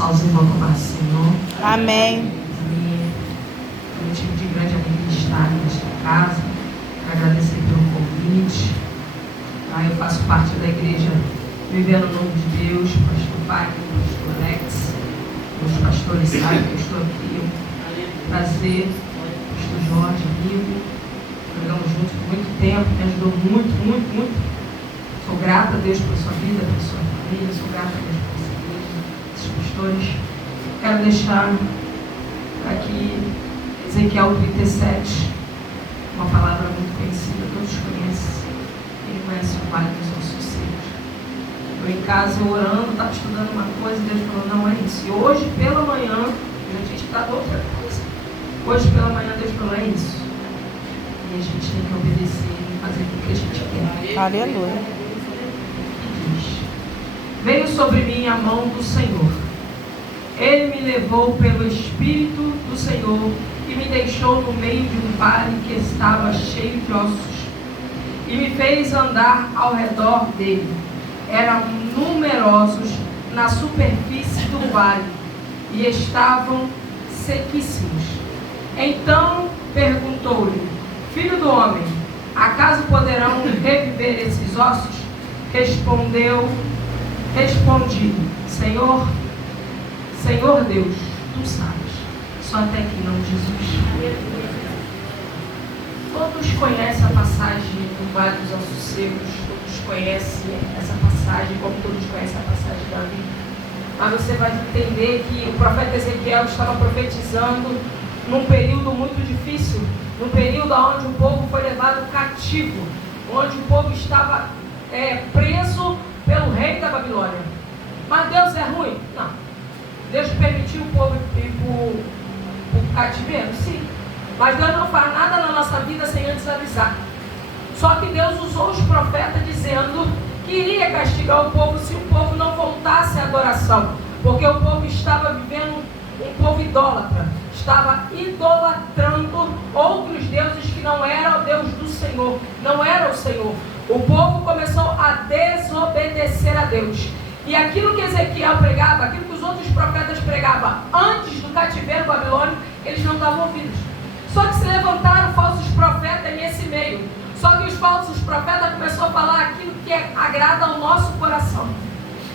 Só os irmãos com a Senhor. Amém. É um motivo de grande alegria estar nesta casa. Quero agradecer pelo convite. Eu faço parte da igreja Vivendo o Nome de Deus, pastor Pai, pastor Alex, os pastores sabem que eu estou aqui. Prazer, pastor Jorge, amigo. Jogamos juntos por muito tempo, me ajudou muito. Sou grata a Deus pela sua vida, pela sua família, sou grata a Deus pela sua igreja, esses pastores. Quero deixar aqui Ezequiel 37, uma palavra muito conhecida, todos conhecem. Ele conhece o Vale dos Ossos Secos. Eu em casa, eu orando, estava estudando uma coisa e Deus falou, não é isso. E hoje pela manhã, eu já tinha estudado outra coisa. Hoje pela manhã Deus falou, é isso. E a gente tem que obedecer e fazer o que a gente quer. Aleluia. E diz, veio sobre mim a mão do Senhor. Ele me levou pelo Espírito do Senhor e me deixou no meio de um vale que estava cheio de ossos. E me fez andar ao redor dele. Eram numerosos na superfície do vale e estavam sequíssimos. Então perguntou-lhe, filho do homem, acaso poderão reviver esses ossos? Respondi, Senhor Deus, tu sabes. Só até que não, Jesus. Todos conhecem a passagem do Vale dos Ossos Secos, todos conhecem essa passagem, como todos conhecem a passagem da Bíblia. Mas você vai entender que o profeta Ezequiel estava profetizando num período muito difícil, num período onde o povo foi levado cativo, onde o povo estava preso pelo rei da Babilônia. Mas Deus é ruim? Não. Deus permitiu o povo ir para o cativeiro? Sim. Mas Deus não faz nada na nossa vida sem antes avisar. Só que Deus usou os profetas dizendo que iria castigar o povo se o povo não voltasse à adoração. Porque o povo estava vivendo um povo idólatra. Estava idolatrando outros deuses que não eram o Deus do Senhor. Não era o Senhor. O povo começou a desobedecer a Deus. E aquilo que Ezequiel pregava, aquilo que os outros profetas pregavam antes do cativeiro babilônico, eles não davam ouvidos. Só que se levantaram falsos profetas nesse meio. Só que os falsos profetas começaram a falar aquilo que agrada ao nosso coração.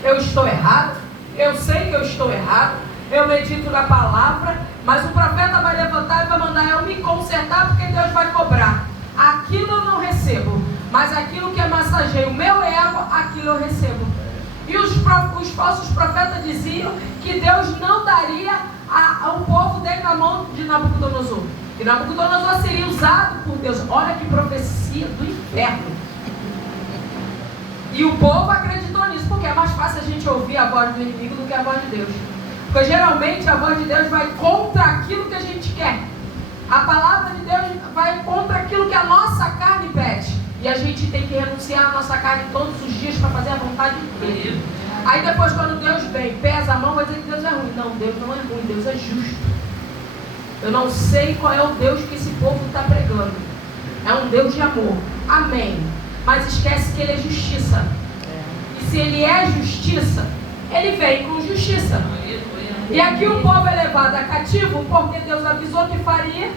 Eu estou errado, eu sei que eu estou errado, eu medito na palavra, mas o profeta vai levantar e vai mandar eu me consertar porque Deus vai cobrar. Aquilo eu não recebo, mas aquilo que massageia o meu ego, aquilo eu recebo. E os falsos profetas diziam que Deus não daria ao povo dele na mão de Nabucodonosor. E Nabucodonosor seria usado por Deus. Olha que profecia do inferno. E o povo acreditou nisso, porque é mais fácil a gente ouvir a voz do inimigo do que a voz de Deus. Porque geralmente a voz de Deus vai contra aquilo que a gente quer. A palavra de Deus vai contra aquilo que a nossa carne pede. E a gente tem que renunciar à nossa carne todos os dias para fazer a vontade dele. Aí depois quando Deus vem, pesa a mão, vai dizer que Deus é ruim. Não, Deus não é ruim, Deus é justo. Eu não sei qual é o Deus que esse povo está pregando. É um Deus de amor. Amém. Mas esquece que Ele é justiça. E se Ele é justiça, Ele vem com justiça. E aqui o povo é levado a cativo porque Deus avisou que faria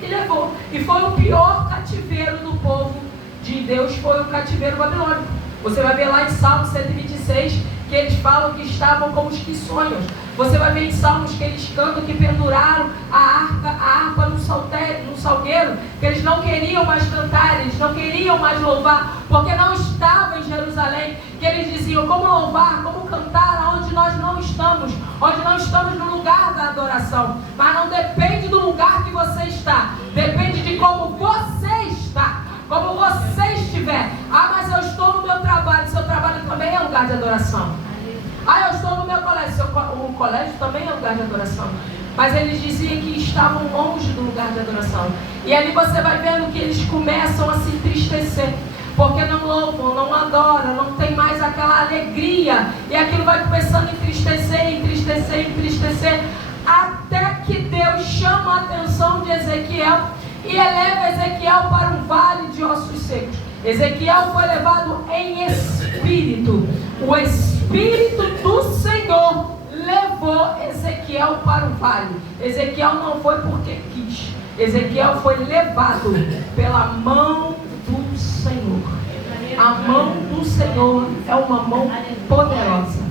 e levou. E foi o pior cativeiro do povo de Deus, foi o cativeiro babilônico. Você vai ver lá em Salmo 126 que eles falam que estavam como os que sonham. Você vai ver em Salmos que eles cantam que penduraram a harpa no salgueiro, que eles não queriam mais cantar, eles não queriam mais louvar, porque não estavam em Jerusalém, que eles diziam como louvar, como cantar onde nós não estamos no lugar da adoração. Mas não depende do lugar que você está, depende de como você está, como você estiver. Ah, mas eu estou no meu trabalho, seu trabalho também é lugar de adoração. Ah, eu estou no meu colégio, o colégio também é lugar de adoração. Mas eles diziam que estavam longe do lugar de adoração. E ali você vai vendo que eles começam a se entristecer, porque não louvam, não adoram, não tem mais aquela alegria. E aquilo vai começando a entristecer, até que Deus chama a atenção de Ezequiel e eleva Ezequiel para um vale de ossos secos. Ezequiel foi levado em espírito. O Espírito do Senhor levou Ezequiel para o vale. Ezequiel não foi porque quis. Ezequiel foi levado pela mão do Senhor. A mão do Senhor é uma mão poderosa.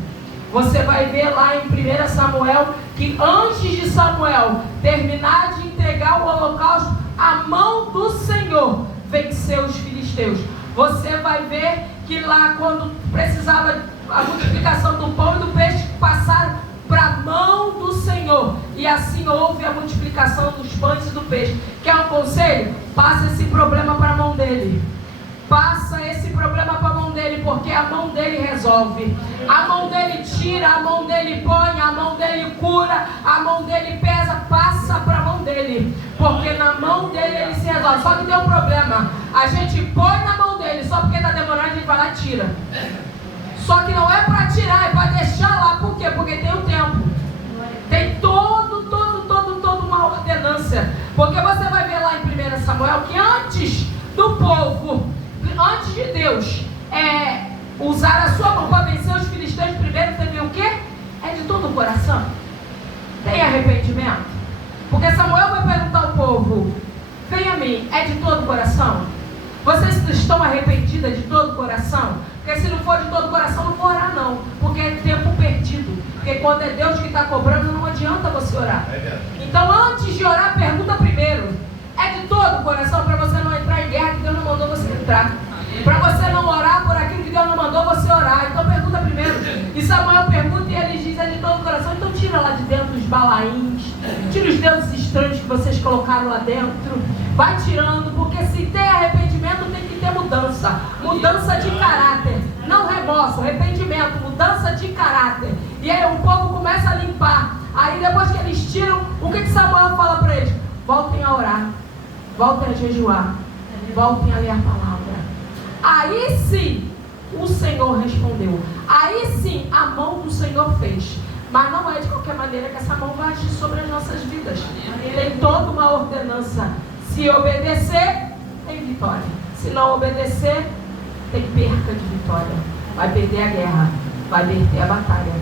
Você vai ver lá em 1 Samuel que antes de Samuel terminar de entregar o holocausto, a mão do Senhor venceu os filisteus. Você vai ver que lá quando precisava a multiplicação do pão e do peixe, passaram para a mão do Senhor. E assim houve a multiplicação dos pães e do peixe. Quer um conselho? Passa esse problema para a mão dele. Passa esse problema para a mão dele, porque a mão dele resolve. A mão dele tira, a mão dele põe, a mão dele cura, a mão dele pesa. Passa para a mão dele, porque na mão dele ele se resolve. Só que tem um problema: a gente põe na mão dele, só porque está demorando a gente vai lá e tira. Só que não é para tirar, é para deixar lá. Por quê? Porque tem um tempo. Tem toda uma ordenância. Porque você vai ver lá em 1 Samuel que antes do povo, antes de Deus usar a sua mão para vencer os filisteus, primeiro teve o quê? É de todo o coração. Tem arrependimento. Porque Samuel vai perguntar ao povo: vem a mim, é de todo o coração? Vocês estão arrependidas de todo o coração? Porque se não for de todo o coração, não vou orar não. Porque é tempo perdido. Porque quando é Deus que está cobrando, não adianta você orar. Então antes de orar, pergunta primeiro: é de todo o coração? Para você não entrar em guerra que Deus não mandou você entrar. Para você não orar por aquilo que Deus não mandou você orar. Então pergunta primeiro. E Samuel pergunta e ele diz: é de todo o coração. Então tira lá de dentro os balaíns, tira os deuses estranhos que vocês colocaram lá dentro. Vai tirando, porque se tem arrependimento tem que ter mudança. Mudança de caráter, não remorso, arrependimento, mudança de caráter. E aí o povo começa a limpar. Aí depois que eles tiram, o que Samuel fala para eles? Voltem a orar, voltem a jejuar, voltem a ler a palavra. Aí sim o Senhor respondeu. Aí sim a mão do Senhor fez. Mas não é de qualquer maneira que essa mão vai agir sobre as nossas vidas. Tem toda uma ordenança. Se obedecer, tem vitória. Se não obedecer, tem perca de vitória. Vai perder a guerra, vai perder a batalha.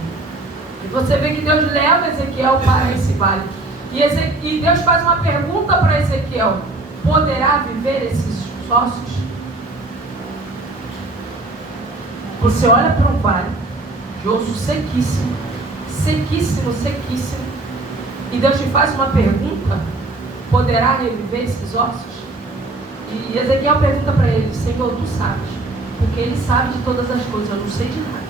E você vê que Deus leva Ezequiel para esse vale. E Deus faz uma pergunta para Ezequiel: poderá viver esses ossos? Você olha para um vale de osso sequíssimo, sequíssimo, sequíssimo, e Deus te faz uma pergunta: poderá reviver esses ossos? E Ezequiel pergunta para ele: Senhor, tu sabes, porque ele sabe de todas as coisas, eu não sei de nada.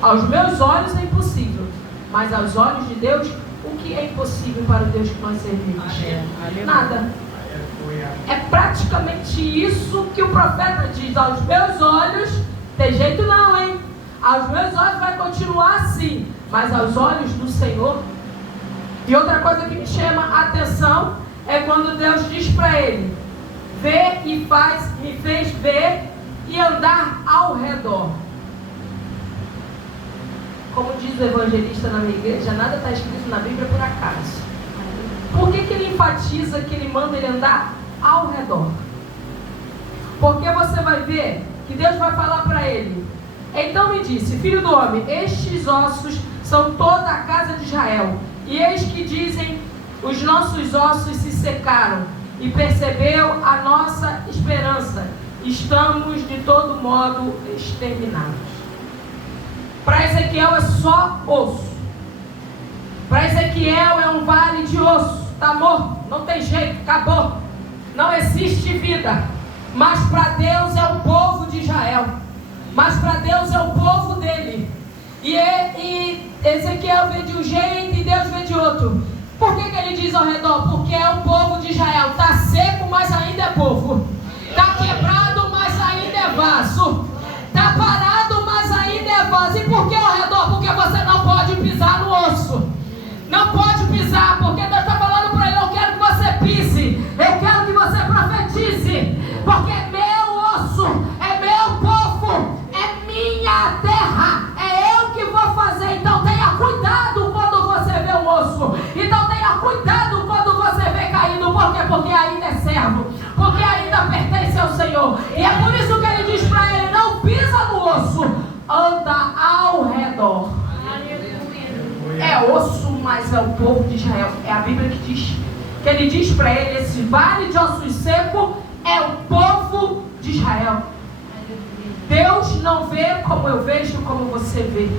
Aos meus olhos é impossível, mas aos olhos de Deus, o que é impossível para o Deus que nós servimos? Nada. É praticamente isso que o profeta diz: aos meus olhos, tem jeito não, hein? Aos meus olhos vai continuar assim, mas aos olhos do Senhor. E outra coisa que me chama a atenção é quando Deus diz para ele: vê e me fez ver e andar ao redor. Como diz o evangelista na minha igreja, nada está escrito na Bíblia por acaso. Por que ele enfatiza que ele manda ele andar ao redor? Porque você vai ver que Deus vai falar para ele: então me disse, filho do homem, estes ossos são toda a casa de Israel. E eis que dizem: os nossos ossos se secaram, e percebeu a nossa esperança, estamos de todo modo exterminados. Para Ezequiel é só osso. Para Ezequiel é um vale de osso. Está morto, não tem jeito, acabou. Não existe vida. Mas para Deus é o povo de Israel. Mas para Deus é o povo dele. E Ezequiel vê de um jeito e Deus vê de outro. Por que ele diz ao redor? Porque é o povo de Israel. Está seco, mas ainda é povo. Está quebrado, mas ainda é vaso. Está parado, mas ainda é vaso. E por que ao redor? Porque você não pode pisar no osso. Não pode pisar, porque Deus está falando para ele: eu quero que você pise, eu quero que você profetize, porque é meu osso, é meu povo, é minha terra, é eu que vou fazer. Então tenha cuidado quando você vê um osso. Então tenha cuidado quando você vê caído. Por quê? Porque ainda é servo, porque ainda pertence ao Senhor. E é por isso que ele diz para ele: não pisa no osso, anda ao redor. É osso, mas é o povo de Israel. É a Bíblia que diz, que ele diz para ele, esse vale de ossos secos é o povo de Israel. Deus não vê como eu vejo, como você vê.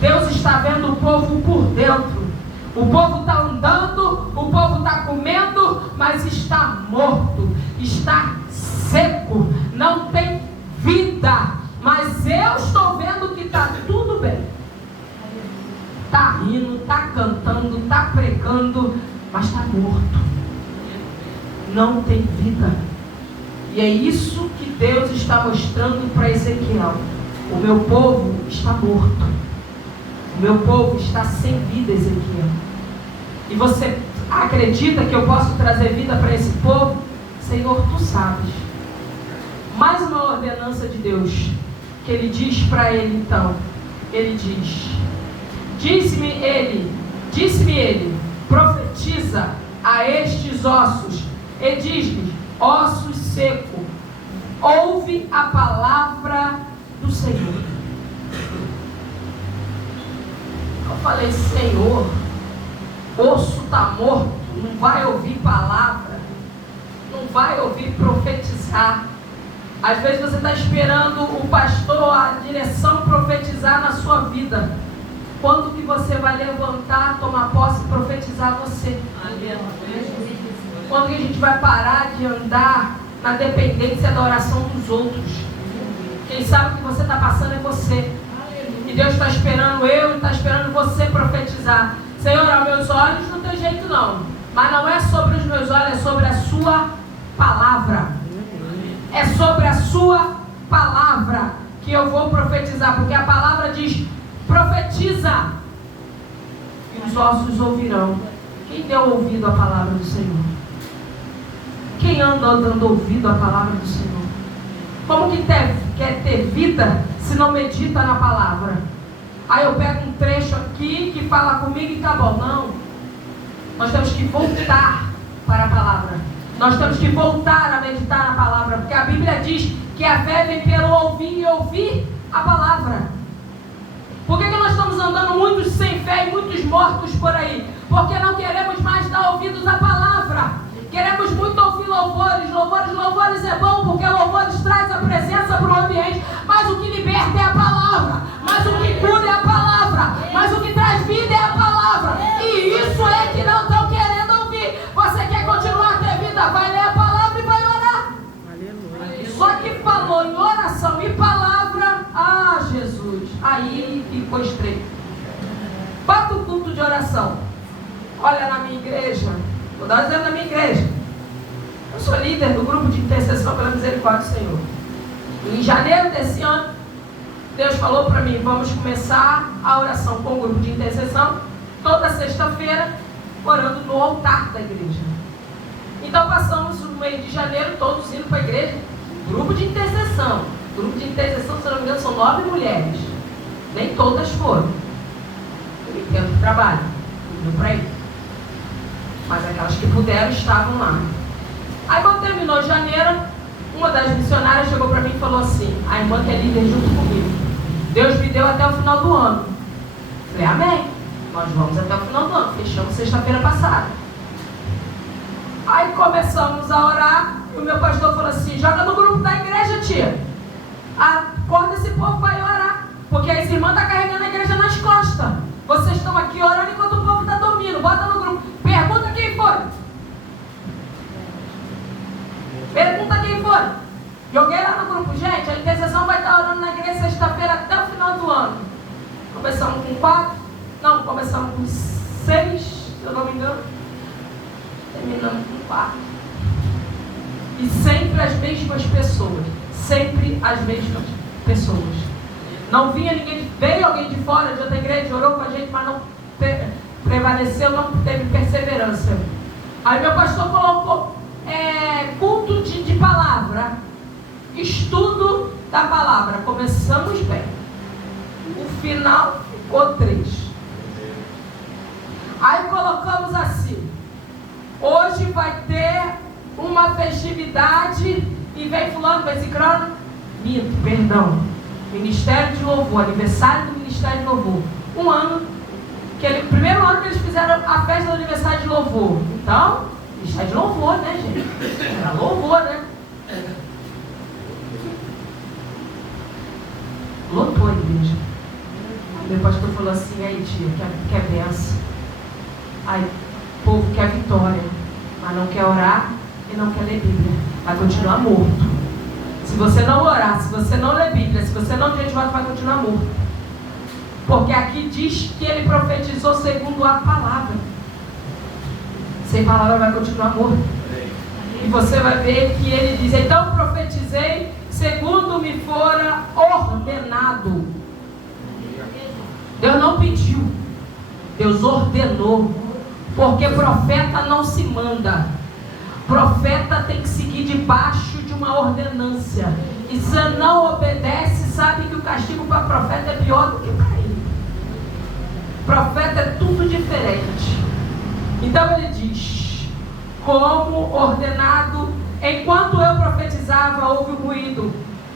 Deus está vendo o povo por dentro. O povo está andando, o povo está comendo, mas está morto, está seco, não tem vida. Mas eu estou vendo que está tudo bem. Está rindo, está cantando, está pregando, mas está morto. Não tem vida. E é isso que Deus está mostrando para Ezequiel. O meu povo está morto. O meu povo está sem vida, Ezequiel. E você acredita que eu posso trazer vida para esse povo? Senhor, tu sabes. Mais uma ordenança de Deus, que ele diz para ele então. Ele diz, disse-me ele, profetiza a estes ossos, e diz-lhes, ossos secos, ouve a palavra do Senhor. Eu falei, Senhor, osso está morto, não vai ouvir palavra, não vai ouvir profetizar. Às vezes você está esperando o pastor, a direção profetizar na sua vida. Quando que você vai levantar, tomar posse e profetizar você? Quando que a gente vai parar de andar na dependência da oração dos outros? Quem sabe o que você está passando é você. E Deus está esperando eu e está esperando você profetizar. Senhor, aos meus olhos não tem jeito não. Mas não é sobre os meus olhos, é sobre a sua palavra. É sobre a sua palavra que eu vou profetizar. Porque a palavra diz, profetiza. E os ossos ouvirão. Quem deu ouvido à palavra do Senhor? Quem anda dando ouvido à palavra do Senhor? Como que quer ter vida se não medita na palavra? Aí eu pego um trecho aqui que fala comigo e acabou. Não. Nós temos que voltar para a palavra. Nós temos que voltar a meditar na palavra. Porque a Bíblia diz que a fé vem pelo ouvir e ouvir a palavra. Por que nós estamos andando muitos sem fé e muitos mortos por aí? Porque não queremos mais dar ouvidos à palavra. Queremos muito ouvir louvores. Louvores é bom porque louvores traz a presença para o ambiente. Mas o que liberta é a palavra. Mas o que cura é a palavra. Mas o que traz vida é a palavra. E isso é que não estão querendo ouvir. Você quer continuar a ter vida? Vai ler a palavra e vai orar. Aleluia. Só que falou em oração e palavra. Ah, Jesus. Aí ficou estreito. Bota o culto de oração. Olha na minha igreja. Vou dar um exemplo da minha igreja. Eu sou líder do grupo de intercessão pela misericórdia do Senhor. Em janeiro desse ano, Deus falou para mim, vamos começar a oração com o grupo de intercessão, toda sexta-feira, orando no altar da igreja. Então passamos o mês de janeiro todos indo para a igreja, grupo de intercessão. Grupo de intercessão, se não me engano, são 9 mulheres. Nem todas foram. Eu entendo o trabalho, indo para aí. Mas aquelas que puderam estavam lá. Aí quando terminou janeiro, uma das missionárias chegou para mim e falou assim, a irmã que é líder junto comigo, Deus me deu até o final do ano. Falei, amém, nós vamos até o final do ano. Fechamos sexta-feira passada. Aí começamos a orar e o meu pastor falou assim, joga no grupo da igreja, tia. Acorda esse povo, vai orar. Porque essa irmã está carregando a igreja nas costas. Vocês estão aqui orando enquanto o povo está dormindo. Bota no grupo. Pergunta quem foi. Pergunta quem foi. Joguei lá no grupo. Gente, a intercessão vai estar orando na igreja sexta-feira até o final do ano. Começamos com 4. Não, começamos com 6, se eu não me engano. Terminamos com 4. E sempre as mesmas pessoas. Sempre as mesmas pessoas. Não vinha ninguém, veio alguém de fora de outra igreja, orou com a gente, mas não prevaleceu, não teve perseverança. Aí meu pastor colocou culto de palavra, estudo da palavra. Começamos bem. O final ficou 3. Aí colocamos assim, hoje vai ter uma festividade e vem fulano, vem ciclano, minto, perdão. Ministério de Louvor, aniversário do Ministério de Louvor. Um ano, primeiro ano que eles fizeram fizeram a festa do aniversário de louvor. Então, isso é de louvor, né, gente? Era louvor, né? Lotou a igreja. Meu pastor falou assim: aí, tia, quer benção. Aí, o povo quer vitória, mas não quer orar e não quer ler Bíblia. Vai continuar morto. Se você não orar, se você não ler Bíblia, se você não jejuar, vai continuar morto. Porque aqui diz que ele profetizou segundo a palavra. Sem palavra vai continuar morto. E você vai ver que ele diz: então profetizei segundo me fora ordenado. Deus não pediu, Deus ordenou. Porque profeta não se manda. Profeta tem que seguir debaixo de uma ordenância. E se não obedece, sabe que o castigo para profeta é pior do que para ele. Profeta é tudo diferente. Então ele diz: como ordenado, enquanto eu profetizava, houve ruído,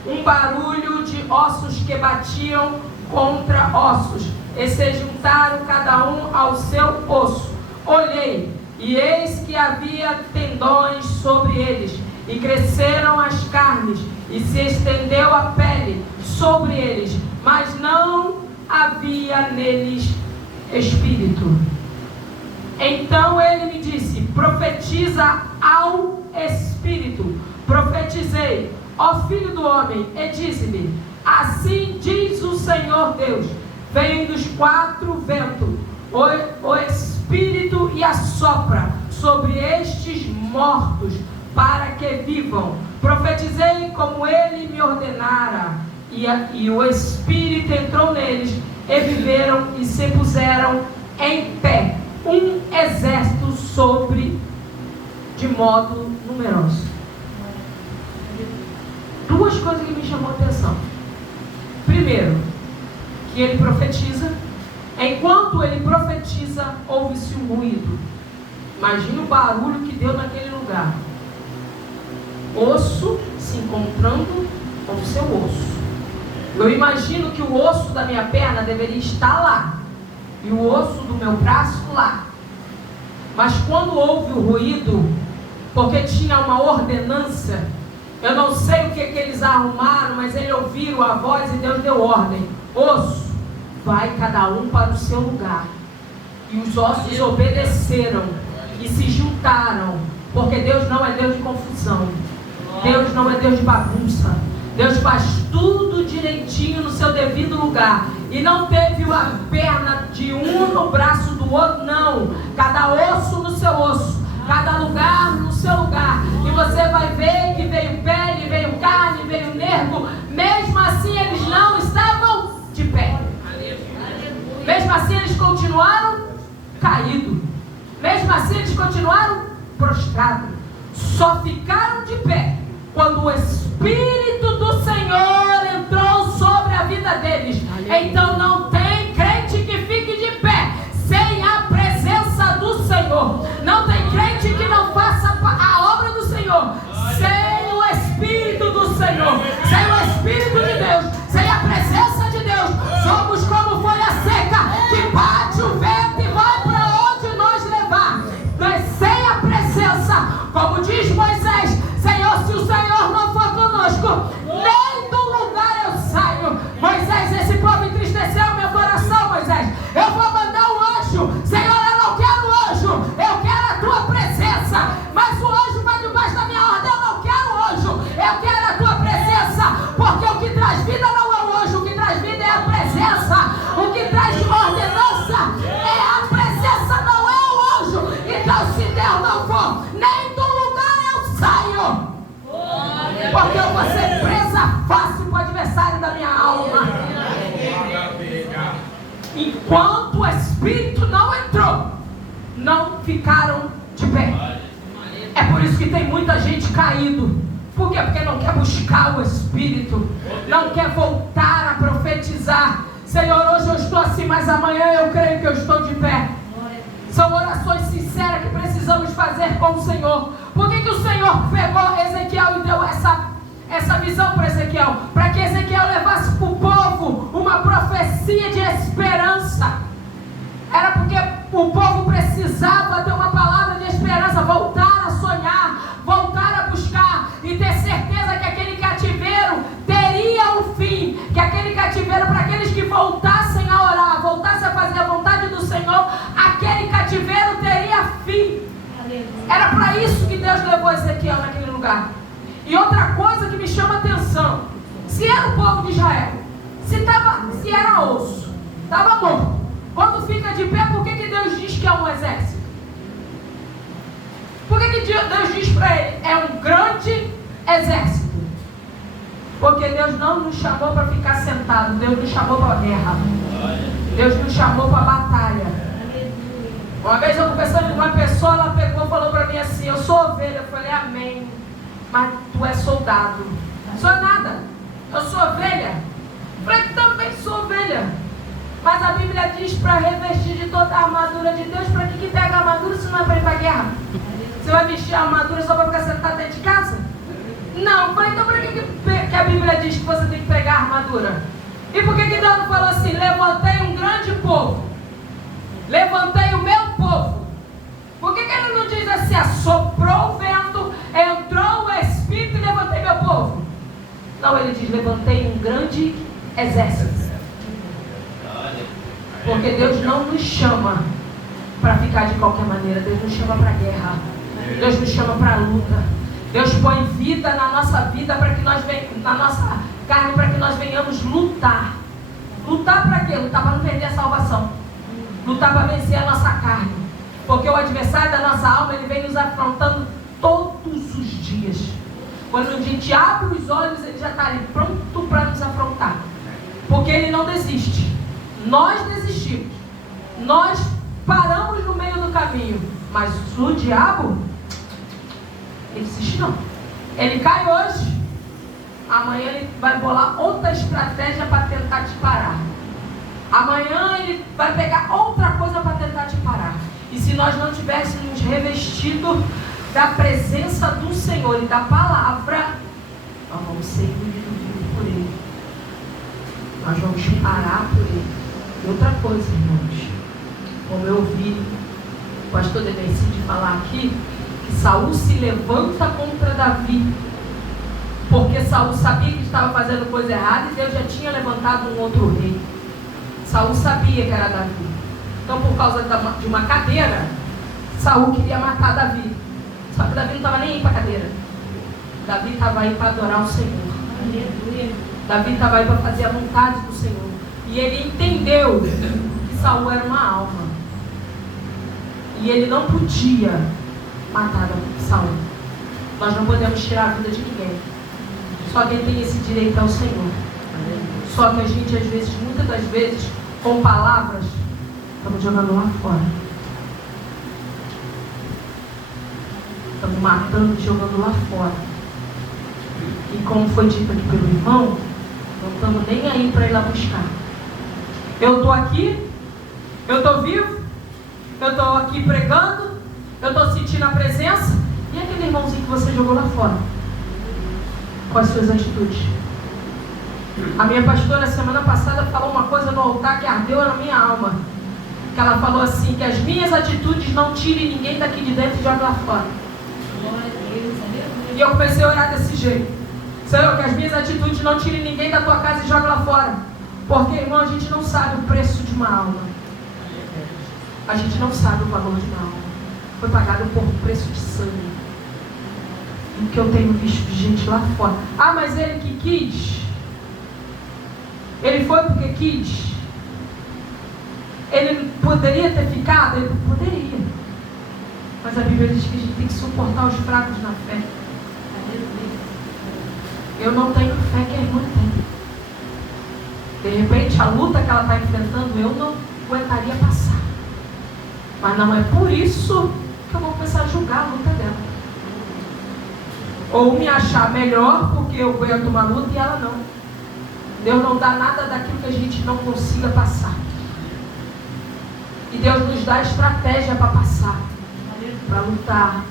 um barulho de ossos que batiam contra ossos, e se juntaram cada um ao seu osso. Olhei, e eis que havia tendões sobre eles, e cresceram as carnes, e se estendeu a pele sobre eles, mas não havia neles espírito. Então ele me disse: profetiza ao espírito. Profetizei, ó filho do homem, e disse-me: assim diz o Senhor Deus: vem dos quatro ventos o Espírito e assopra sobre estes mortos, para que vivam. Profetizei como ele me ordenara, e o Espírito entrou neles, e viveram e se puseram em pé, um exército sobre, de modo numeroso. Duas coisas que me chamou a atenção. Primeiro, que ele profetiza. Enquanto ele profetiza, ouve-se um ruído. Imagina o barulho que deu naquele lugar. Osso se encontrando com o seu osso. Eu imagino que o osso da minha perna deveria estar lá, e o osso do meu braço lá. Mas quando houve o ruído, porque tinha uma ordenança, eu não sei o que eles arrumaram, mas eles ouviram a voz e Deus deu ordem: osso, vai cada um para o seu lugar. E os ossos obedeceram e se juntaram, porque Deus não é Deus de confusão, Deus não é Deus de bagunça. Deus faz tudo direitinho no seu devido lugar. E não teve a perna de um no braço do outro, não. Cada osso no seu osso, cada lugar no seu lugar. E você vai ver que veio pele, veio carne, veio nervo. Mesmo assim eles não estavam de pé. Mesmo assim eles continuaram caídos. Mesmo assim eles continuaram prostrados. Só ficaram de pé quando o Espírito do Senhor entrou sobre a vida deles. Então não tem crente que fique de pé sem a presença do Senhor. Não tem crente que não faça a obra do Senhor sem o Espírito do Senhor, sem o Espírito de Deus, sem a presença de Deus. Somos como folha seca que bate o vento e vai para onde nós levar. Mas sem a presença, como diz Moisés: Senhor, se o Senhor não for conosco, nem do lugar eu saio. Moisés, esse povo entristeceu meu coração, Moisés. Eu vou mandar um anjo. Senhor, eu não quero um anjo, eu quero a tua presença. Mas o anjo vai debaixo da minha ordem. Eu não quero um anjo, eu quero a tua presença. Porque o que traz vida não é o anjo, o que traz vida é a presença. O que traz ordenança é a presença, não é o anjo. Então, se Deus não for, nem do lugar eu saio. Porque eu vou ser presa fácil para o adversário da minha alma. Enquanto o Espírito não entrou, não ficaram de pé. É por isso que tem muita gente caído. Por quê? Porque não quer buscar o Espírito, não quer voltar a profetizar. Senhor, hoje eu estou assim, mas amanhã eu creio que eu estou de pé. São orações sinceras que precisamos fazer com o Senhor. Por que o Senhor pegou Ezequiel e deu essa visão para Ezequiel? Para que Ezequiel levasse para o povo uma profecia de esperança. Era porque o povo precisava o Ezequiel naquele lugar. E outra coisa que me chama a atenção, se era o povo de Israel, se era osso, estava morto, quando fica de pé, por que Deus diz que é um exército? Por que Deus diz para ele, é um grande exército? Porque Deus não nos chamou para ficar sentado, Deus nos chamou para a guerra, Deus nos chamou para a batalha. Uma vez eu conversando com uma pessoa, ela pegou e falou para mim assim, eu sou ovelha. Eu falei, amém, mas tu és soldado. Sou nada, eu sou ovelha. Eu falei, também sou ovelha. Mas a Bíblia diz para revestir de toda a armadura de Deus. Para que pega a armadura se não é para ir para a guerra? Você vai vestir a armadura só para ficar sentado dentro de casa? Não. Eu falei, então para que a Bíblia diz que você tem que pegar a armadura? E por que Deus não falou assim, levantei um grande povo, levantei o meu povo? Por que ele não diz assim, assoprou o vento, entrou o Espírito e levantei meu povo? Não, ele diz, levantei um grande exército. Porque Deus não nos chama para ficar de qualquer maneira. Deus nos chama para a guerra, Deus nos chama para a luta. Deus põe vida na nossa vida, para que nós na nossa carne, para que nós venhamos lutar. Lutar para quê? Lutar para não perder a salvação, lutar para vencer a nossa carne. Porque o adversário da nossa alma, ele vem nos afrontando todos os dias. Quando a gente abre os olhos, ele já está ali pronto para nos afrontar. Porque ele não desiste. Nós desistimos, nós paramos no meio do caminho, mas o diabo, ele desiste não. Ele cai hoje, amanhã ele vai bolar outra estratégia para tentar te parar. Amanhã ele vai pegar outra coisa para tentar te parar. E se nós não tivéssemos revestido da presença do Senhor e da palavra, nós vamos ser engolidos por ele. Nós vamos parar por ele. E outra coisa, irmãos, como eu ouvi o pastor Demercide falar aqui, que Saul se levanta contra Davi, porque Saul sabia que estava fazendo coisa errada e Deus já tinha levantado um outro rei. Saul sabia que era Davi. Então, por causa de uma cadeira, Saul queria matar Davi. Só que Davi não estava nem aí para a cadeira. Davi estava aí para adorar o Senhor. Davi estava aí para fazer a vontade do Senhor. E ele entendeu que Saul era uma alma. E ele não podia matar Saul. Nós não podemos tirar a vida de ninguém. Só quem tem esse direito é o Senhor. Só que a gente, às vezes, muitas das vezes, com palavras, estamos jogando lá fora. Estamos matando e jogando lá fora. E como foi dito aqui pelo irmão, não estamos nem aí para ir lá buscar. Eu estou aqui, eu estou vivo, eu estou aqui pregando, eu estou sentindo a presença. E aquele irmãozinho que você jogou lá fora? Com as suas atitudes? A minha pastora, semana passada, falou uma coisa no altar que ardeu na minha alma. Que ela falou assim, que as minhas atitudes não tirem ninguém daqui de dentro e jogam lá fora. E eu comecei a orar desse jeito. Senhor, que as minhas atitudes não tirem ninguém da tua casa e jogam lá fora. Porque, irmão, a gente não sabe o preço de uma alma. A gente não sabe o valor de uma alma. Foi pagado por preço de sangue. O que eu tenho visto de gente lá fora. Ah, mas ele que quis. Ele foi porque quis. Ele poderia ter ficado? Ele poderia. Mas a Bíblia diz que a gente tem que suportar os fracos na fé. Eu não tenho fé que a irmã tem. De repente, a luta que ela está enfrentando, eu não aguentaria passar. Mas não é por isso que eu vou começar a julgar a luta dela. Ou me achar melhor porque eu aguento uma luta e ela não. Deus não dá nada daquilo que a gente não consiga passar. E Deus nos dá estratégia para passar, para lutar,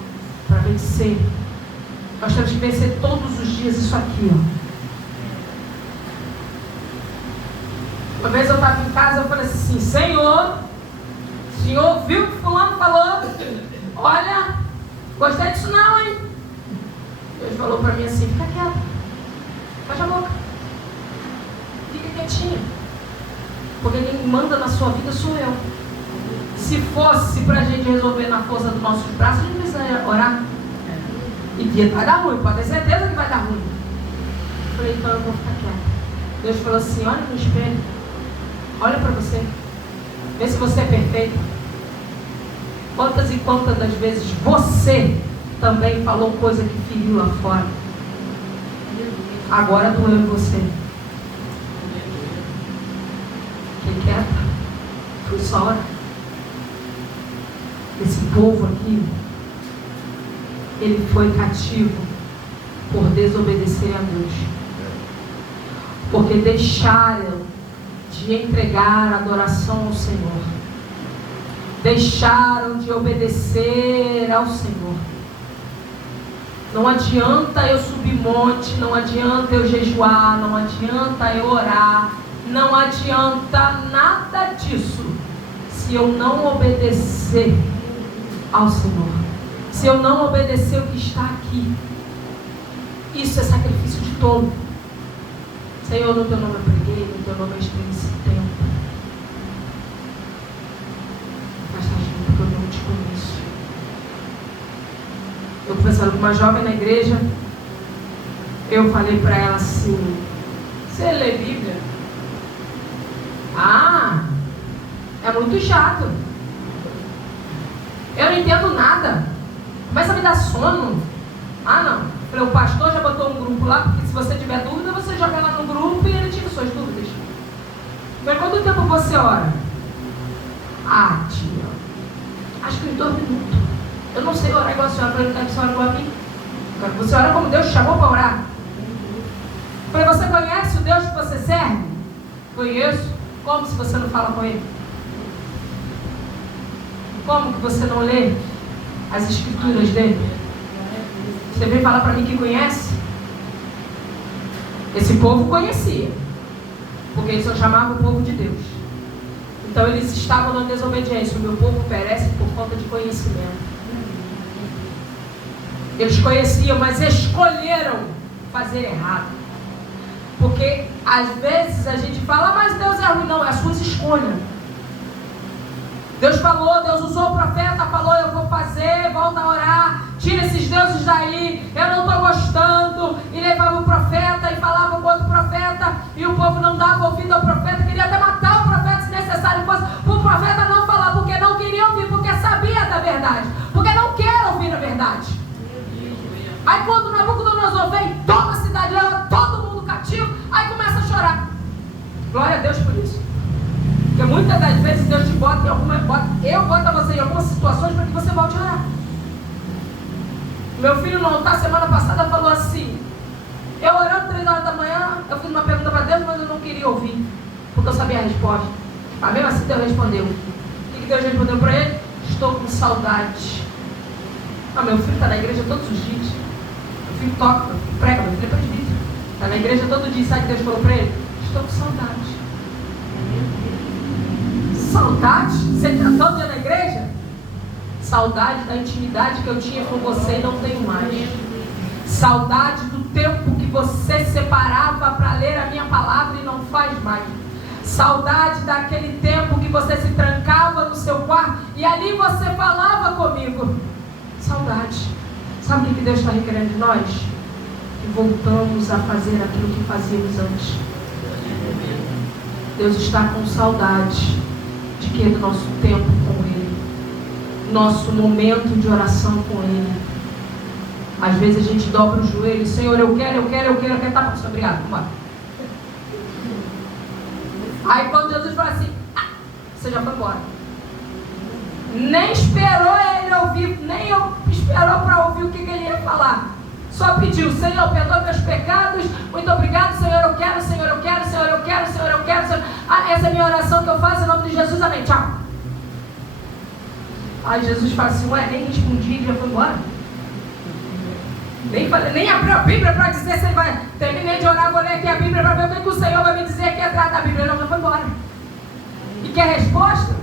para vencer. Nós temos que vencer todos os dias isso aqui, ó. Uma vez eu estava em casa, eu falei assim, Senhor, o Senhor viu que fulano falou, olha, gostei disso não, hein? Deus falou para mim assim, fica quieta, fecha a boca, fica quietinha, porque quem manda na sua vida sou eu. Se fosse para a gente resolver na força dos nossos braços, a gente precisa orar. E vai dar ruim, pode ter certeza que vai dar ruim. Eu falei, então eu vou ficar quieta. Deus falou assim, olha no espelho, olha para você, vê se você é perfeito. Quantas e quantas das vezes você também falou coisa que feriu lá fora? Agora doeu em você. Fiquei quieta, fui só orar. Esse povo aqui, ele foi cativo por desobedecer a Deus, porque deixaram de entregar adoração ao Senhor, deixaram de obedecer ao Senhor. Não adianta eu subir monte, não adianta eu jejuar, não adianta eu orar, não adianta nada disso se eu não obedecer ao Senhor, se eu não obedecer o que está aqui. Isso é sacrifício de tolo. Senhor, no teu nome eu preguei, no teu nome eu estou nesse tempo. Afasta de mim porque eu não te conheço. Eu conversando com uma jovem na igreja, eu falei para ela assim, você lê Bíblia? Ah, é muito chato. Eu não entendo nada. Começa a me dar sono. Ah, não. Falei, o pastor já botou um grupo lá, porque se você tiver dúvida, você joga lá no grupo e ele tira suas dúvidas. Falei, quanto tempo você ora? Ah, tia, acho que uns 2 minutos. Eu não sei orar igual a senhora. Falei, não quero que você ore igual a mim. Quero que você ore como Deus te chamou para orar. Falei, você conhece o Deus que você serve? Conheço. Como se você não fala com ele? Como que você não lê as escrituras dele? Você vem falar para mim que conhece? Esse povo conhecia, porque eles só chamavam o povo de Deus. Então eles estavam na desobediência. O meu povo perece por falta de conhecimento. Eles conheciam, mas escolheram fazer errado. Porque às vezes a gente fala, mas Deus é ruim. Não, é as suas escolhas. Deus falou, Deus usou o profeta, falou, eu vou fazer, volta a orar, tira esses deuses daí, eu não estou gostando. E levava o profeta e falava com outro profeta, e o povo não dava ouvido ao profeta, queria até matar o profeta se necessário fosse, para o profeta não falar, porque não queria ouvir, porque sabia da verdade, porque não quer ouvir a verdade. Aí quando Nabucodonosor vem, toma a cidade, leva todo mundo cativo, aí começa a chorar. Glória a Deus por isso. Porque muitas das vezes Deus te bota em alguma... Eu boto você em algumas situações para que você volte a orar. Meu filho no altar, semana passada, falou assim, eu orando 3 horas da manhã, eu fiz uma pergunta para Deus, mas eu não queria ouvir, porque eu sabia a resposta. Mas mesmo assim Deus respondeu. O que Deus respondeu para ele? Estou com saudade. Ah, meu filho está na igreja todos os dias. Meu filho toca, meu filho prega, meu filho é presbítero. Está na igreja todo dia. Sabe o que Deus falou para ele? Estou com saudade. Saudade? Você está todo dia na igreja? Saudade da intimidade que eu tinha com você e não tenho mais. Saudade do tempo que você separava para ler a minha palavra e não faz mais. Saudade daquele tempo que você se trancava no seu quarto e ali você falava comigo. Saudade. Sabe o que Deus está requerendo de nós? Que voltamos a fazer aquilo que fazíamos antes. Deus está com saudade de que do nosso tempo com Ele, nosso momento de oração com Ele. Às vezes a gente dobra o joelho, Senhor, eu quero, tá bom, obrigado, vamos lá. Aí quando Jesus fala assim, você já foi embora. Nem esperou ele ouvir, nem esperou para ouvir o que ele ia falar. Só pediu, Senhor, perdoa meus pecados, muito obrigado, Senhor, eu quero, Senhor, eu quero, Senhor, eu quero, Senhor, eu quero, Senhor. Essa é a minha oração que eu faço em nome de Jesus, amém, tchau. Aí Jesus fala assim, ué, nem respondi e já foi embora. Nem abriu a Bíblia para dizer se ele vai, terminei de orar, vou ler aqui a Bíblia para ver o que o Senhor vai me dizer aqui atrás da Bíblia. Não, já foi embora. E quer resposta?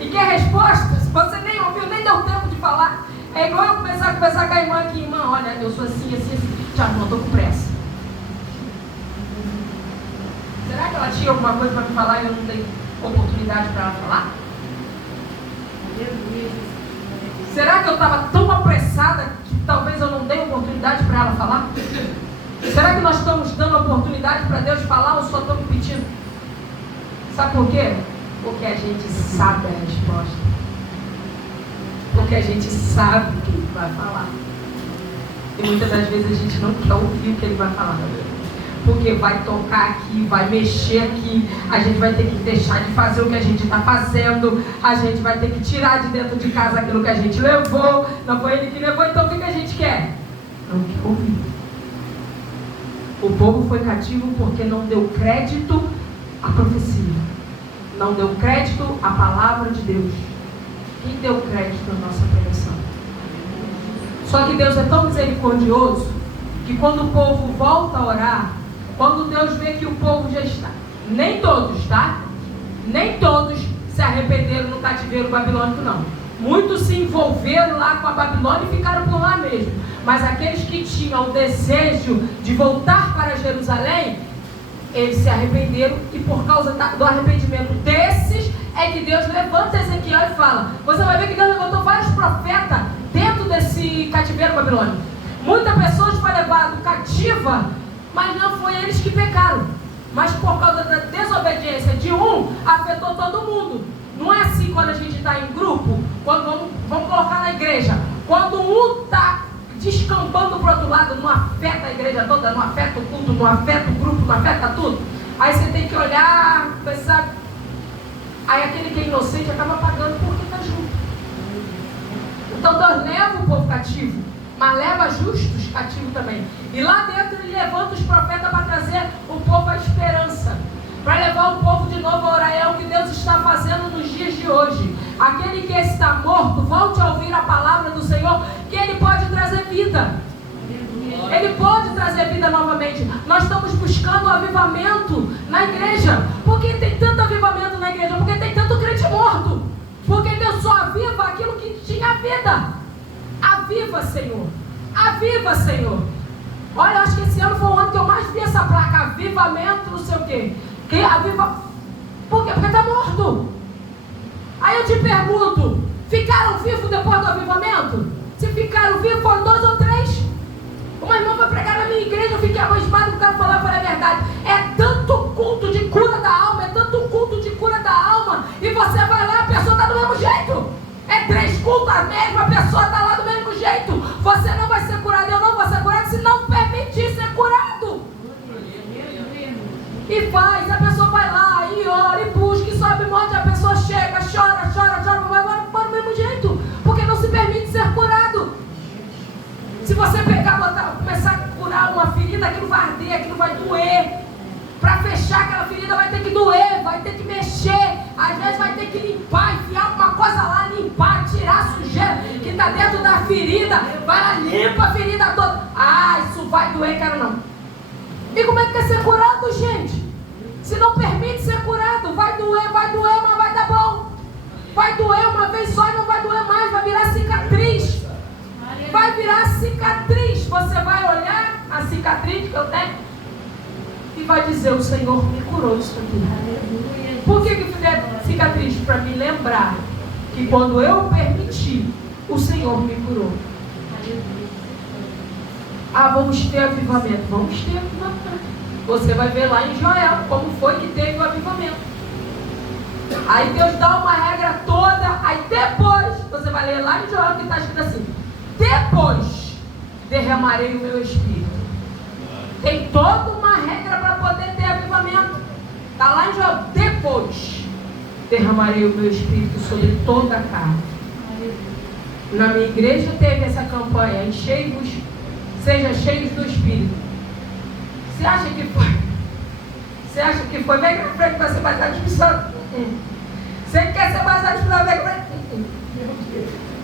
E quer resposta? Se você nem ouviu, nem deu tempo de falar. É igual eu começar a conversar com a irmã aqui, irmã, olha, eu sou assim, assim. Já não estou com pressa. Será que ela tinha alguma coisa para me falar e eu não dei oportunidade para ela falar? Será que eu estava tão apressada que Será que nós estamos dando oportunidade para Deus falar ou só estamos pedindo? Sabe por quê? Porque a gente sabe a resposta. Porque a gente sabe o que Ele vai falar. E muitas das vezes a gente não quer ouvir o que Ele vai falar. Porque vai tocar aqui, vai mexer aqui. A gente vai ter que deixar de fazer o que a gente está fazendo. A gente vai ter que tirar de dentro de casa aquilo que a gente levou. Não foi Ele que levou, então o que a gente quer? Não quer ouvir. O povo foi cativo porque não deu crédito à profecia. Não deu crédito à palavra de Deus. Quem deu crédito à nossa pregação? Só que Deus é tão misericordioso que quando o povo volta a orar, quando Deus vê que o povo já está, nem todos, tá? Nem todos se arrependeram no cativeiro babilônico, não. Muitos se envolveram lá com a Babilônia e ficaram por lá mesmo. Mas aqueles que tinham o desejo de voltar para Jerusalém, eles se arrependeram, e por causa do arrependimento desses é que Deus levanta Ezequiel e fala. Você vai ver que Deus levantou vários profetas dentro desse cativeiro babilônico. Muita pessoa foi levada cativa, mas não foi eles que pecaram. Mas por causa da desobediência de um, afetou todo mundo. Não é assim quando a gente está em grupo, quando vamos colocar na igreja. Quando um está descampando para o outro lado, não afeta a igreja toda, não afeta o culto, não afeta o grupo, não afeta tudo. Aí você tem que olhar, pensar. Aí aquele que é inocente acaba pagando porque está junto. Então Deus leva o povo cativo, mas leva justos cativos também. E lá dentro Ele levanta os profetas para trazer o povo à esperança, para levar o povo de novo a orar. É o que Deus está fazendo nos dias de hoje. Aquele que está morto, volte a ouvir a palavra do Senhor, que Ele pode trazer vida. Ele pode trazer vida novamente. Nós estamos buscando o avivamento na igreja. Por que tem tanto avivamento na igreja? Porque tem tanto crente morto. Porque Deus só aviva aquilo que tinha vida. Aviva, Senhor. Aviva, Senhor. Olha, eu acho que esse ano foi o ano que eu mais vi essa placa. Avivamento, não sei o quê. Que aviva... Por quê? Porque está morto. Aí eu te pergunto, ficaram vivos depois do avivamento? Se ficaram vivos, foram 2 ou 3. Uma irmã foi pregar na minha igreja, eu fiquei abismado com o cara falar, falei a verdade. É tanto culto de cura da alma, é tanto culto de cura da alma, e você vai lá, a pessoa está do mesmo jeito. É 3 cultos a mesma, a pessoa está lá do mesmo jeito. Você não vai ser curado, eu não vou ser curado, se não permitir ser curado. E faz, a pessoa vai lá, e ora, e busca, e sobe, morte, a pessoa chega, chora, vai embora do mesmo jeito, porque não se permite ser curado. Se você pegar, começar a curar uma ferida, aquilo vai arder, aquilo vai doer. Para fechar aquela ferida vai ter que doer, vai ter que mexer. Às vezes vai ter que limpar, enfiar alguma coisa lá, limpar, tirar a sujeira que está dentro da ferida. Vai lá, limpa a ferida toda. Ah, isso vai doer, quero não. E como é que quer ser curado, gente? Se não permite ser curado, vai doer, mas vai dar bom. Vai doer uma vez só e não vai doer mais, vai virar cicatriz. Vai virar cicatriz. Você vai olhar a cicatriz que eu tenho e vai dizer, o Senhor me curou isso aqui. Por que fizer cicatriz? Para me lembrar que quando eu permiti, o Senhor me curou. Ah, vamos ter avivamento. Vamos ter avivamento. Você vai ver lá em Joel como foi que teve o avivamento. Aí Deus dá uma regra toda. Aí depois, você vai ler lá em Joel que está escrito assim: depois derramarei o meu espírito. Tem toda uma regra para poder ter avivamento. Está lá em Joel: depois derramarei o meu espírito sobre toda a carne. Na minha igreja teve essa campanha: enchei-vos, seja cheios do espírito. Você acha que foi? Você acha que foi? Vem pra frente para ser batizado de Espírito Santo. Você quer ser batizado de Espírito Santo? Vem pra frente.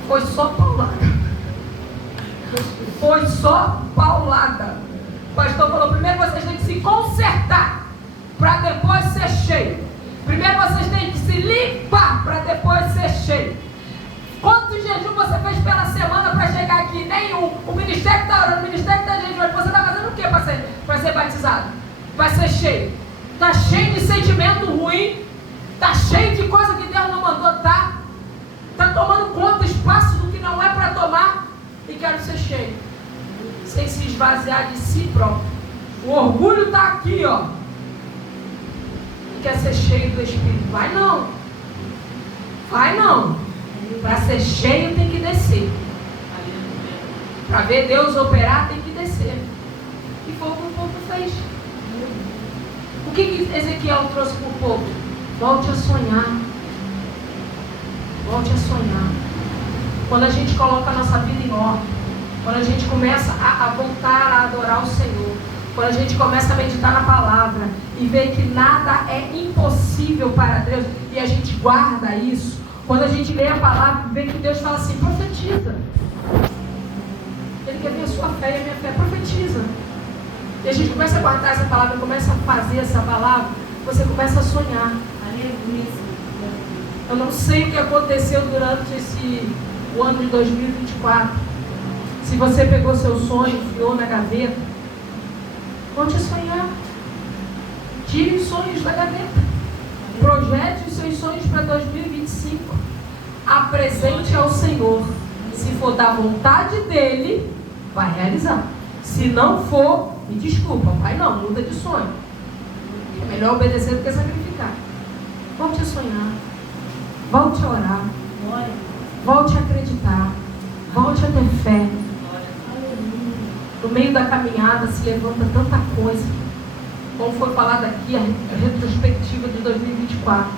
Foi só paulada. Foi só paulada. O pastor falou: primeiro vocês têm que se consertar para depois ser cheio. Primeiro vocês têm que se limpar para depois ser cheio. Quanto jejum você fez pela semana para chegar aqui? Nem o ministério está orando, o ministério está jejuando. Você está fazendo o que para ser batizado? Para ser cheio? Está cheio de sentimento ruim? Está cheio de coisa que Deus não mandou? Está tomando conta, espaço do que não é para tomar? E quero ser cheio, sem se esvaziar de si próprio. O orgulho está aqui, ó. Quer ser cheio do Espírito? Vai não. Vai não. Para ser cheio tem que descer. Para ver Deus operar tem que descer. E foi o que o povo fez. O que Ezequiel trouxe para o povo? Volte a sonhar. Volte a sonhar. Quando a gente coloca a nossa vida em ordem, quando a gente começa a voltar a adorar o Senhor, quando a gente começa a meditar na palavra e ver que nada é impossível para Deus, e a gente guarda isso, quando a gente lê a palavra e vê que Deus fala assim, profetiza. Ele quer ver a sua fé e a minha fé, profetiza. E a gente começa a guardar essa palavra, começa a fazer essa palavra, você começa a sonhar. Eu não sei o que aconteceu durante o ano de 2024. Se você pegou seu sonho, enfiou na gaveta, volte a sonhar. Tire os sonhos da gaveta. Projete os seus sonhos para 2025. Apresente ao Senhor. Se for da vontade dele, vai realizar. Se não for, me desculpa, pai, não, muda de sonho. É melhor obedecer do que sacrificar. Volte a sonhar. Volte a orar. Volte a acreditar. Volte a ter fé. No meio da caminhada se levanta tanta coisa. Como foi falado aqui, a retrospectiva de 2024.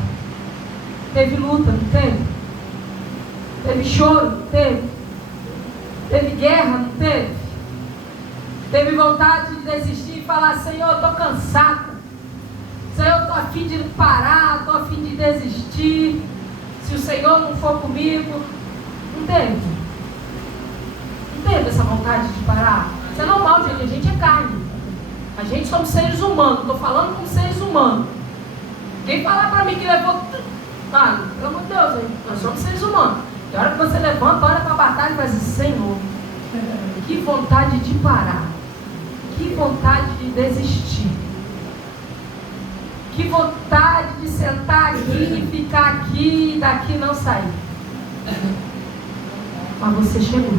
Teve luta, não teve? Teve choro, não teve? Teve guerra, não teve? Teve vontade de desistir e falar, Senhor, eu estou cansado. Senhor, eu estou a fim de parar, estou a fim de desistir. Se o Senhor não for comigo, não teve. Não teve essa vontade de parar. Isso é normal, gente. A gente é carne. A gente somos seres humanos. Estou falando com seres humanos. Quem falar para mim que levou... Ah, pelo amor de Deus, hein? Nós somos seres humanos. E a hora que você levanta, olha para a batalha e vai dizer, Senhor, que vontade de parar. Que vontade de desistir. Que vontade de sentar aqui e ficar aqui e daqui não sair. Mas você chegou.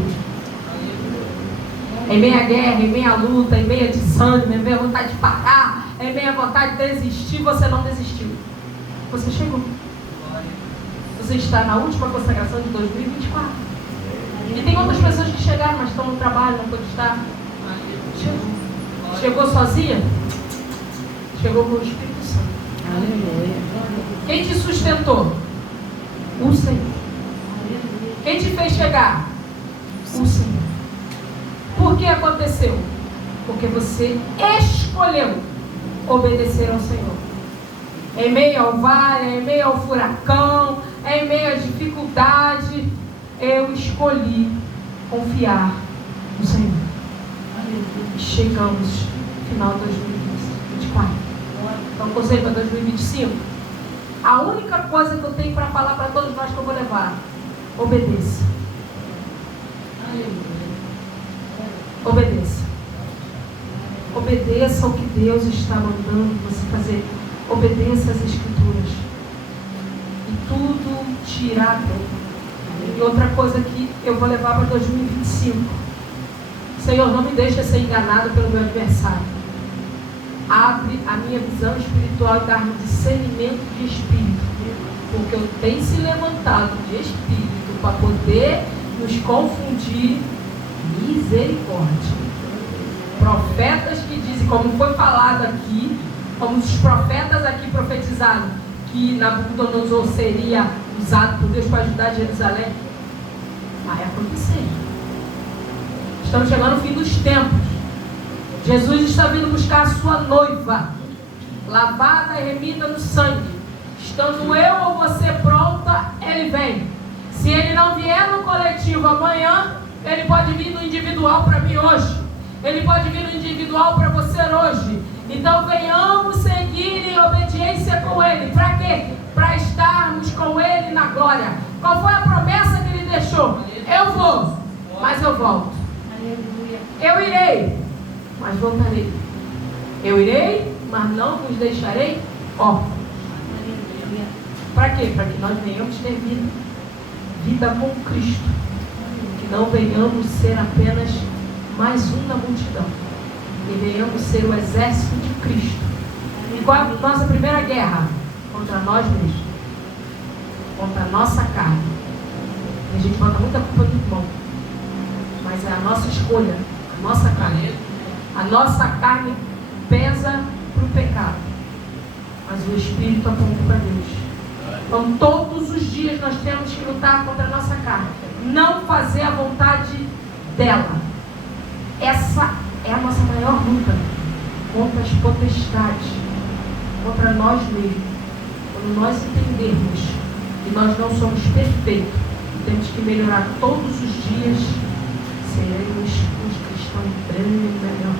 Em meio à guerra, em meio à luta, em meio a desânimo, em meio à vontade de parar, em meio à vontade de desistir, você não desistiu. Você chegou. Você está na última consagração de 2024. E tem outras pessoas que chegaram, mas estão no trabalho, não pode estar. Chegou. Chegou sozinha? Chegou com o Espírito Santo. Aleluia. Quem te sustentou? O Senhor. Quem te fez chegar? O Senhor. Por que aconteceu? Porque você escolheu obedecer ao Senhor. Em meio ao vale, em meio ao furacão, em meio à dificuldade, eu escolhi confiar no Senhor. E chegamos no final de 2024. Então, conselho para 2025. A única coisa que eu tenho para falar para todos nós que eu vou levar: obedeça. Obedeça. Obedeça ao que Deus está mandando você fazer. Obedeça às Escrituras. E tudo te irá bem. E outra coisa que eu vou levar para 2025. Senhor, não me deixe ser enganado pelo meu adversário. Abre a minha visão espiritual e dá-me discernimento de espírito. Porque eu tenho se levantado de espírito para poder nos confundir. Misericórdia. Profetas que dizem, como foi falado aqui, como os profetas aqui profetizaram, que Nabucodonosor seria usado por Deus para ajudar Jerusalém. Vai acontecer. Estamos chegando no fim dos tempos. Jesus está vindo buscar a sua noiva, lavada e remida no sangue. Estando eu ou você pronta, ele vem. Se ele não vier no coletivo amanhã, ele pode vir no individual para mim hoje. Ele pode vir no individual para você hoje. Então venhamos seguir em obediência com ele. Para quê? Para estarmos com ele na glória. Qual foi a promessa que ele deixou? Eu vou, mas eu volto. Eu irei, mas voltarei. Eu irei, mas não vos deixarei órfãos. Para quê? Para que nós venhamos ter vida. Vida com Cristo. Que não venhamos ser apenas mais um na multidão. e venhamos ser o exército de Cristo. E qual é a nossa primeira guerra? Contra nós mesmos, contra a nossa carne. A gente bota muita culpa no irmão, mas é a nossa escolha, a nossa carne. A nossa carne pesa para o pecado, mas o Espírito aponta para Deus. Então todos os dias nós temos que lutar contra a nossa carne, não fazer a vontade dela. Essa é a nossa maior luta contra as potestades, contra nós mesmos. Quando nós entendermos que nós não somos perfeitos, temos que melhorar todos os dias, seremos os cristãos bem melhor.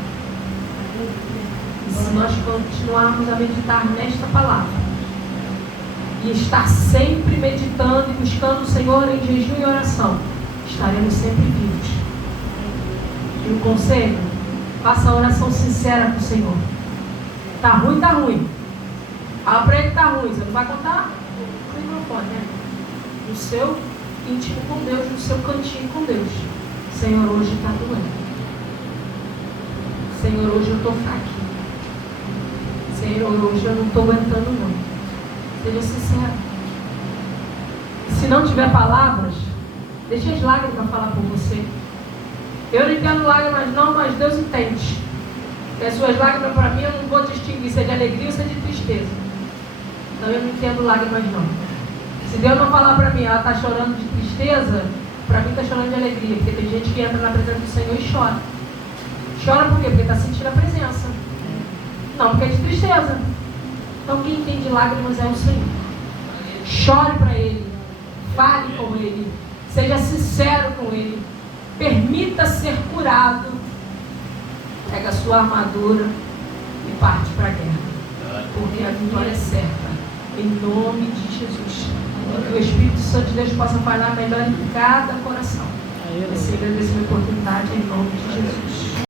E se nós continuarmos a meditar nesta palavra e estar sempre meditando e buscando o Senhor em jejum e oração, estaremos sempre vivos. E um conselho: faça a oração sincera com o Senhor. Está ruim, está ruim. Fala para ele que está ruim. Você não vai contar no microfone, né? No seu íntimo com Deus, no seu cantinho com Deus. Senhor, hoje está doendo. Senhor, hoje eu estou fraquinho. Senhor, hoje eu não estou aguentando não. Seja sincero. Se não tiver palavras, deixe as lágrimas falar por você. Eu não entendo lágrimas não, mas Deus entende. E as suas lágrimas para mim eu não vou distinguir se é de alegria ou se é de tristeza. Então eu não entendo lágrimas não. Se Deus não falar para mim, ela está chorando de tristeza, para mim está chorando de alegria. Porque tem gente que entra na presença do Senhor e chora. Chora por quê? Porque está sentindo a presença. Não, porque é de tristeza. Então quem entende lágrimas é o Senhor. Chore para Ele. Fale com Ele. Seja sincero com Ele. Permita ser curado. Pega a sua armadura e parte para a guerra. Porque a vitória é certa. Em nome de Jesus. Que o Espírito Santo de Deus possa falar melhor em cada coração. Esse agradecimento a oportunidade em nome de Jesus.